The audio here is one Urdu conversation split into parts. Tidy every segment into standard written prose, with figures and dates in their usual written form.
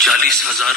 40,000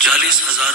40,000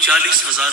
40,000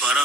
12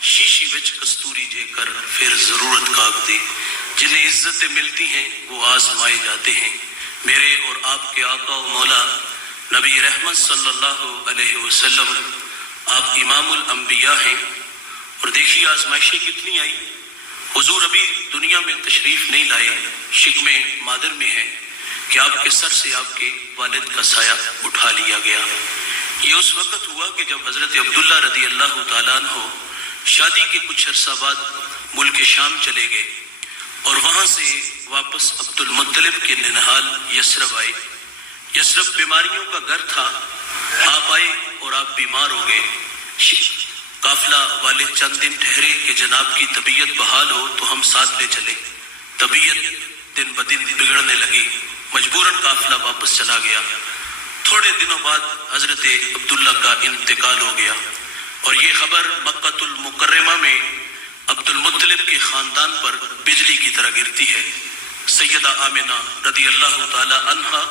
شیشی وچ کستوری جے کر پھر ضرورت کاغ دے. جنہیں عزتیں ملتی ہیں وہ آزمائے جاتے ہیں. میرے اور آپ کے آقا و مولا نبی رحمت صلی اللہ علیہ وسلم آپ امام الانبیاء ہیں. اور دیکھیے آزمائشیں کتنی آئی. حضور ابھی دنیا میں تشریف نہیں لائے، شکم مادر میں ہے کہ آپ کے سر سے آپ کے والد کا سایہ اٹھا لیا گیا. یہ اس وقت ہوا کہ جب حضرت عبداللہ رضی اللہ تعالیٰ عنہ شادی کے کچھ عرصہ بعد ملک شام چلے گئے اور وہاں سے واپس عبد المطلب کے ننہال یثرب آئے. یثرب بیماریوں کا گھر تھا. آپ آئے اور آپ بیمار ہو گئے. قافلہ والے چند دن ٹھہرے کہ جناب کی طبیعت بحال ہو تو ہم ساتھ لے چلے. طبیعت دن بدن بگڑنے لگی، مجبوراً قافلہ واپس چلا گیا. تھوڑے دنوں بعد حضرت عبداللہ کا انتقال ہو گیا اور یہ خبر مکہ المکرمہ میں عبد المطلب کے خاندان پر بجلی کی طرح گرتی ہے. سیدہ آمنہ رضی اللہ تعالی عنہا،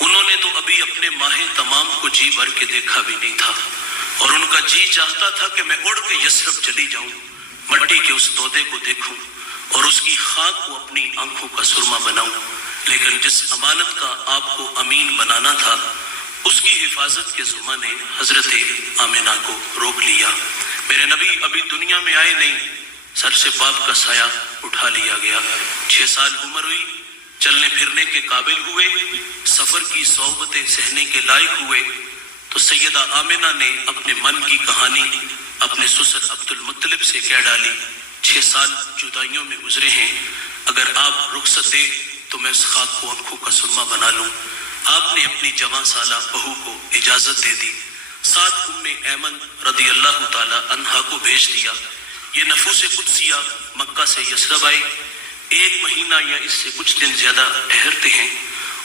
انہوں نے تو ابھی اپنے ماہ تمام کو جی بھر کے دیکھا بھی نہیں تھا اور ان کا جی چاہتا تھا کہ میں اڑ کے یثرب چلی جاؤں، مٹی کے اس تودے کو دیکھوں اور اس کی خاک کو اپنی آنکھوں کا سرما بناؤں. لیکن جس امانت کا آپ کو امین بنانا تھا اس کی حفاظت کے ذمہ نے حضرت آمنہ کو روک لیا. میرے نبی ابھی دنیا میں آئے نہیں، سر سے باپ کا سایہ اٹھا لیا گیا. 6 سال عمر ہوئی، چلنے پھرنے کے قابل ہوئے، سفر کی صحبتیں سہنے کے لائق ہوئے تو سیدہ آمنہ نے اپنے من کی کہانی اپنے سسر عبد المطلب سے کہہ ڈالی. 6 سال جدائیوں میں گزرے ہیں، اگر آپ رخصت دے تو میں اس خاک کو آنکھوں کا سرما بنا لوں. آپ نے اپنی جوان سالہ بہو کو اجازت دے دی. ساتھ ام ایمن رضی اللہ تعالی عنہا کو بھیج دیا. یہ نفوس قدسیہ مکہ سے یثرب آئے. 1 مہینہ یا اس سے کچھ دن زیادہ ٹھہرتے ہیں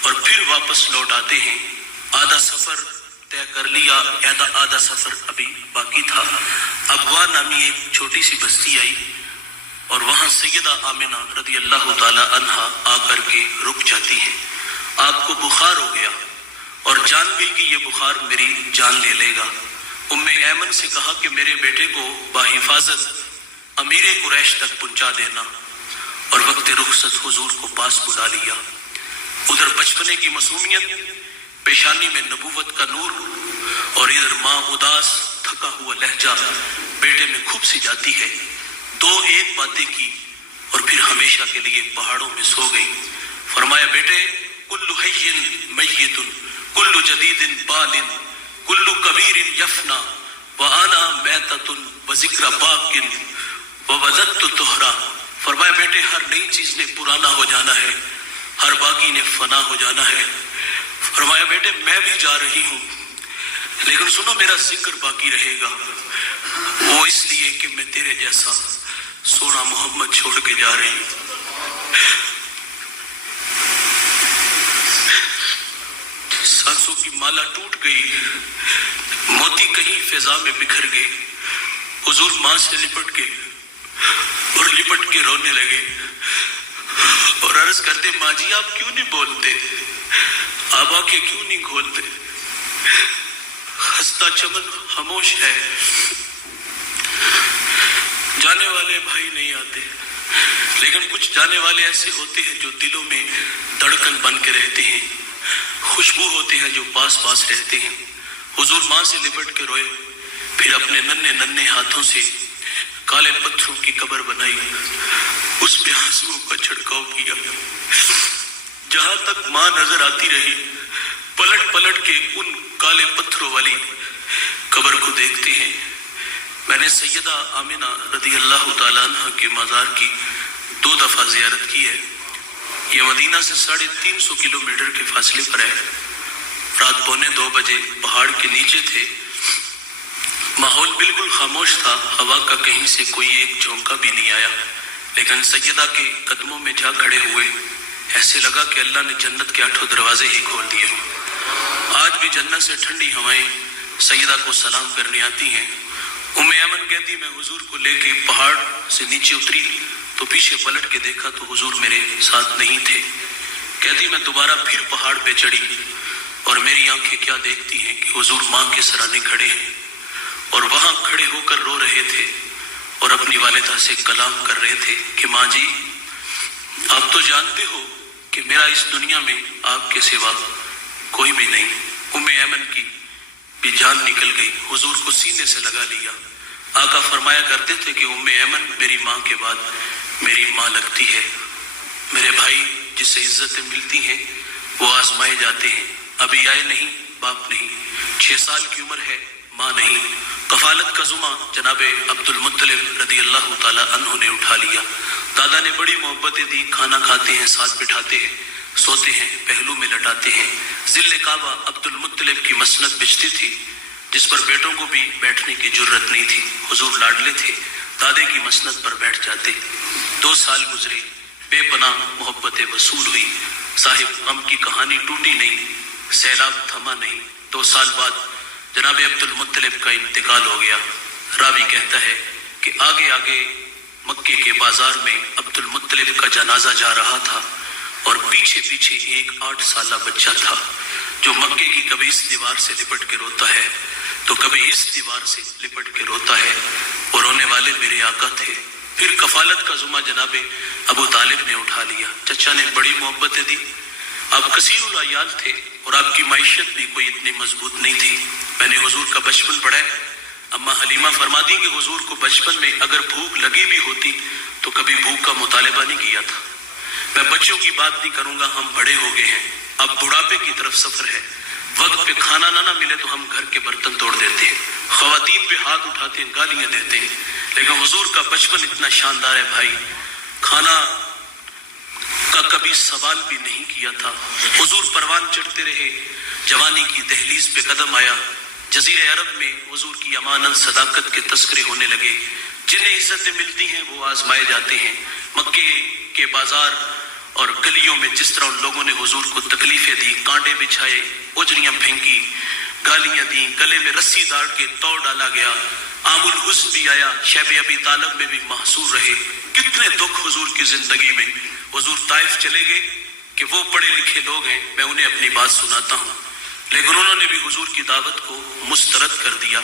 اور پھر واپس لوٹ آتے ہیں. آدھا سفر طے کر لیا، آدھا سفر ابھی باقی تھا. ابوا نامی ایک چھوٹی سی بستی آئی اور وہاں سیدہ آمنہ رضی اللہ تعالی عنہا آ کر کے رک جاتی ہیں. آپ کو بخار ہو گیا اور جان گئی کہ یہ بخار میری جان لے لے گا. ام ایمن سے کہا کہ میرے بیٹے کو باحفاظت امیر قریش تک پہنچا دینا اور وقت رخصت حضور کو پاس بلا لیا. ادھر بچپنے کی معصومیت، پیشانی میں نبوت کا نور اور ادھر ماں اداس تھکا ہوا لہجہ بیٹے میں کھپ سی جاتی ہے. 2 باتیں کی اور پھر ہمیشہ کے لیے پہاڑوں میں سو گئی. فرمایا بیٹے، کل حی میت، کل جدید بال، کل کبیر یفنا، وانا میتۃ وذکر باق وولدت طہرا. فرمایا بیٹے، ہر نئی چیز نے پرانا ہو جانا ہے، ہر باقی نے فنا ہو جانا ہے. فرمایا بیٹے میں بھی جا رہی ہوں لیکن سنو میرا ذکر باقی رہے گا، وہ اس لیے کہ میں تیرے جیسا سونا محمد چھوڑ کے جا رہی ہوں. سانسوں کی مالا ٹوٹ گئی، موتی کہیں فضا میں بکھر گئے. حضور ماں سے لپٹ کے اور لپٹ کے رونے لگے اور عرض کرتے، ماں جی آپ کیوں نہیں بولتے، آپ آنکھیں کیوں نہیں کھولتے؟ ہنستا چمن خاموش ہے. جانے والے بھائی نہیں آتے لیکن کچھ جانے والے ایسے ہوتے ہیں جو دلوں میں دھڑکن بن کے رہتے ہیں، خوشبو ہوتے ہیں جو پاس پاس رہتے ہیں. حضور ماں سے لپٹ کے روئے، پھر اپنے ننھے ہاتھوں سے کالے پتھروں کی قبر بنائی، اس پہ آنسوؤں کا چھڑکاؤ کیا. جہاں تک ماں نظر آتی رہی پلٹ پلٹ کے ان کالے پتھروں والی قبر کو دیکھتے ہیں. میں نے سیدہ آمنہ رضی اللہ تعالیٰ عنہ کے مزار کی 2 دفعہ زیارت کی ہے. یہ مدینہ سے 350 کلومیٹر کے فاصلے پر ہے. رات 1:45 بجے پہاڑ کے نیچے تھے، ماحول بالکل خاموش تھا، ہوا کا کہیں سے کوئی ایک جھونکا بھی نہیں آیا. لیکن سیدہ کے قدموں میں جا کھڑے ہوئے، ایسے لگا کہ اللہ نے جنت کے 8 دروازے ہی کھول دیے. آج بھی جنت سے ٹھنڈی ہوائیں سیدہ کو سلام کرنے آتی ہیں. ام ایمن کہتی میں حضور کو لے کے پہاڑ سے نیچے اتری تو پیچھے پلٹ کے دیکھا تو حضور میرے ساتھ نہیں تھے. کہتی میں دوبارہ پھر پہاڑ پہ چڑھی اور میری آنکھیں کیا دیکھتی ہیں کہ حضور ماں کے سرانے کھڑے ہیں اور وہاں کھڑے ہو کر رو رہے تھے اور اپنی والدہ سے کلام کر رہے تھے کہ ماں جی آپ تو جانتے ہو کہ میرا اس دنیا میں آپ کے سوا کوئی بھی نہیں۔ ام ایمن کی بھی جان نکل گئی، حضور کو سینے سے لگا لیا۔ آقا فرمایا کرتے تھے کہ ام ایمن میری ماں کے بعد میری ماں لگتی ہے۔ میرے بھائی جس سے عزتیں ملتی ہیں وہ آزمائے جاتے ہیں۔ ابھی آئے نہیں، باپ نہیں، 6 سال کی عمر ہے، ماں نہیں۔ کفالت کا ذمہ جناب عبد المطلب رضی اللہ تعالی عنہ نے اٹھا لیا۔ دادا نے بڑی محبتیں دی، کھانا کھاتے ہیں، ساتھ بٹھاتے ہیں، سوتے ہیں، پہلو میں لٹاتے ہیں۔ ذل کعبہ عبد المطلب کی مسند بچتی تھی جس پر بیٹوں کو بھی بیٹھنے کی جرت نہیں تھی۔ حضور لاڈلے تھے، دادے کی مسند پر بیٹھ جاتے۔ 2 سال گزرے، بے پناہ محبت وصول ہوئی۔ صاحب غم کی کہانی ٹوٹی نہیں، سیلاب تھما نہیں۔ 2 سال بعد جناب عبد المطلب کا انتقال ہو گیا۔ راوی کہتا ہے کہ آگے آگے مکے کے بازار میں عبد المطلب کا جنازہ جا رہا تھا اور پیچھے پیچھے ایک 8 سالہ بچہ تھا جو مکے کی کبھی اس دیوار سے لپٹ کے روتا ہے تو کبھی اس دیوار سے لپٹ کے روتا ہے، اور رونے والے میرے آقا تھے۔ پھر کفالت کا ذمہ جناب ابو طالب نے اٹھا لیا۔ چچا نے بڑی محبتیں دی۔ آپ کثیر العیال تھے اور آپ کی معیشت بھی کوئی اتنی مضبوط نہیں تھی۔ میں نے حضور کا بچپن پڑھا ہے۔ اما حلیمہ فرماتی کہ حضور کو بچپن میں اگر بھوک لگی بھی ہوتی تو کبھی بھوک کا مطالبہ نہیں کیا تھا۔ میں بچوں کی بات نہیں کروں گا، ہم بڑے ہو گئے ہیں، اب بڑھاپے کی طرف سفر ہے۔ وقت پہ کھانا نہ ملے تو ہم گھر کے برتن توڑ دیتے ہیں، خواتین پہ ہاتھ اٹھاتے ہیں، گالیاں دیتے ہیں۔ لیکن حضور کا بچپن اتنا شاندار ہے بھائی، کھانا کا کبھی سوال بھی نہیں کیا تھا۔ حضور پروان چڑھتے رہے، جوانی کی دہلیز پہ قدم آیا۔ جزیرہ عرب میں حضور کی امانت صداقت کے تذکرے ہونے لگے۔ جنہیں عزتیں ملتی ہیں وہ آزمائے جاتے ہیں۔ مکے کے بازار اور گلیوں میں جس طرح ان لوگوں نے حضور کو تکلیفیں دی، کانٹے بچھائے، اجریاں پھینکی، گالیاں دیں، گلے میں رسی ڈال کے توڑ ڈالا گیا۔ عام الحزن بھی آیا، شیب ابی طالب میں بھی محصور رہے۔ کتنے دکھ حضور کی زندگی میں۔ حضور طائف چلے گئے کہ وہ پڑھے لکھے لوگ ہیں، میں انہیں اپنی بات سناتا ہوں، لیکن انہوں نے بھی حضور کی دعوت کو مسترد کر دیا۔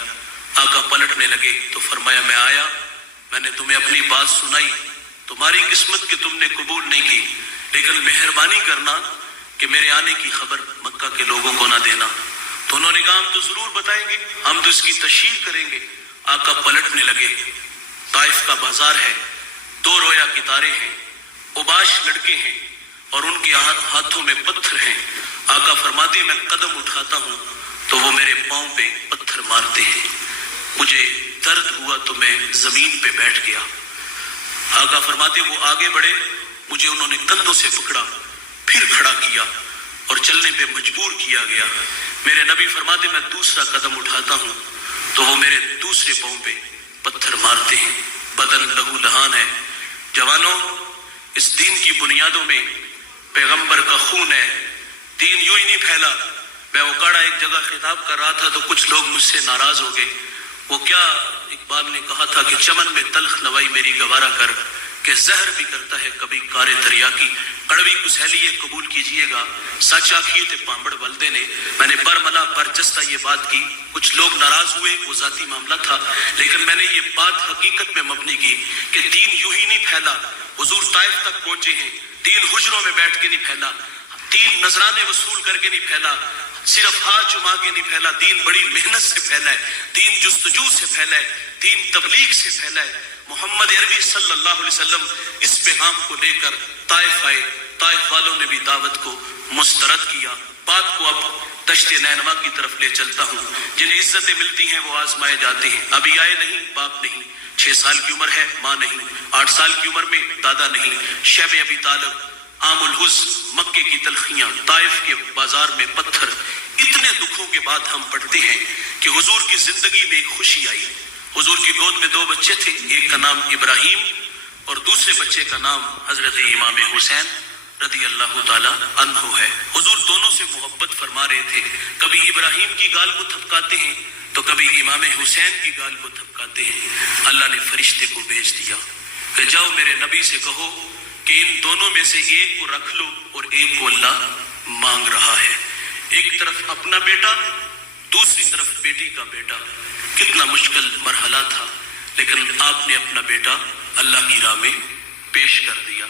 آقا پلٹنے لگے تو فرمایا میں آیا، میں نے تمہیں اپنی بات سنائی، تمہاری قسمت کہ تم نے قبول نہیں کی، لیکن مہربانی کرنا کہ میرے آنے کی خبر مکہ کے لوگوں کو نہ دینا۔ تو انہوں نے کہا ہم تو ضرور بتائیں گے، ہم تو اس کی تشہیر کریں گے۔ آقا پلٹنے لگے۔ طائف کا بازار ہے، 2 رویا ستارے ہیں، اوباش لڑکے ہیں اور ان کے ہاتھوں میں پتھر ہیں۔ آقا فرماتے میں قدم اٹھاتا ہوں تو وہ میرے پاؤں پہ پتھر مارتے ہیں، مجھے درد ہوا تو میں زمین پہ بیٹھ گیا۔ آقا فرماتے وہ آگے بڑھے، مجھے انہوں نے کندھوں سے پکڑا، پھر کھڑا کیا اور چلنے پہ مجبور کیا گیا۔ میرے نبی فرماتے میں دوسرا قدم اٹھاتا ہوں تو وہ میرے دوسرے پاؤں پہ پتھر مارتے ہیں۔ بدن لہو لہان ہے۔ جوانوں، اس دین کی بنیادوں میں پیغمبر کا خون ہے۔ دین یوں ہی نہیں پھیلا۔ میں اوکاڑا ایک جگہ خطاب کر رہا تھا تو کچھ لوگ مجھ سے ناراض ہو گئے۔ وہ کیا، اقبال نے کہا تھا کہ چمن میں تلخ نوائی میری گوارا کر، کہ زہر بھی کرتا ہے کبھی کار دریا کی، کڑوی کسیلی یہ قبول کیجئے گا، سچ آکھیے تے پامبڑ بلدے نے۔ میں نے برملا برجستہ یہ بات کی، کچھ لوگ ناراض ہوئے، وہ ذاتی معاملہ تھا، لیکن میں نے یہ بات حقیقت میں مبنی کی کہ دین یوں ہی نہیں پھیلا۔ حضور طائف تک پہنچے ہیں، دین حجروں میں بیٹھ کے نہیں پھیلا، دین نذرانے وصول کر کے نہیں پھیلا، صرف ہاتھ چما کے نہیں پھیلا، دین بڑی محنت سے پھیلا ہے، دین جستجو سے پھیلا ہے، دین تبلیغ سے پھیلا ہے۔ محمد عربی صلی اللہ علیہ وسلم اس پیغام کو لے کر طائف آئے، طائف والوں نے بھی دعوت کو مسترد کیا۔ بات کو اب دشت نینوا کی طرف لے چلتا ہوں۔ جنہیں عزتیں ملتی ہیں وہ آزمائے جاتے ہیں۔ ابھی آئے نہیں، باپ نہیں، 6 سال کی عمر ہے، ماں نہیں، 8 سال کی عمر میں دادا نہیں، شیب ابی طالب، عام الحزن، مکے کی تلخیاں، طائف کے بازار میں پتھر۔ اتنے دکھوں کے بعد ہم پڑھتے ہیں کہ حضور کی زندگی میں ایک خوشی آئی۔ حضور کی گود میں 2 بچے تھے، ایک کا نام ابراہیم اور دوسرے بچے کا نام حضرت امام حسین رضی اللہ تعالی عنہ ہے۔ حضور دونوں سے محبت فرما رہے تھے، کبھی ابراہیم کی گال کو تھپکاتے ہیں تو کبھی امام حسین کی گال کو تھپکاتے ہیں۔ اللہ نے فرشتے کو بھیج دیا کہ جاؤ میرے نبی سے کہو کہ ان دونوں میں سے ایک کو رکھ لو اور ایک کو اللہ مانگ رہا ہے۔ ایک طرف اپنا بیٹا، دوسری طرف بیٹی کا بیٹا۔ کتنا مشکل مرحلہ تھا، لیکن آپ نے اپنا بیٹا اللہ کی راہ میں پیش کر دیا.